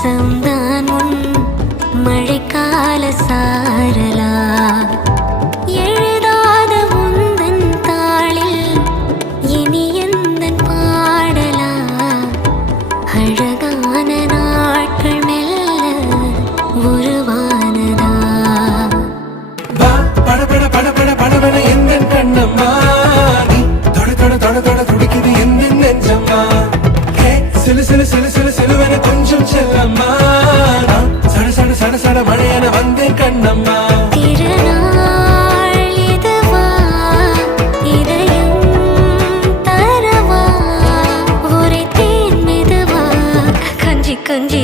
நேசம்தான் உன் மழைக்கால சாரலா எழுதாத உந்தன் தாளில் இனி எந்தன் பாடலா அழகான நாட்கள் மெல்ல உருவானதா பட பட பட பட படபட எந்தன் கண்ணம்மா நீ தொட தொட தொட தொட துடிக்குது எந்தன் நெஞ்சம்மா சிலு சிலு சிலு சிலு சிலுவென கொஞ்சம் செல்லம்மா சட சட சட சட மழையென வந்தேன் கண்ணம்மா திருநாள் இதுவா இதயம் தரவா ஒரே தேன் மெதுவா கஞ்சி கஞ்சி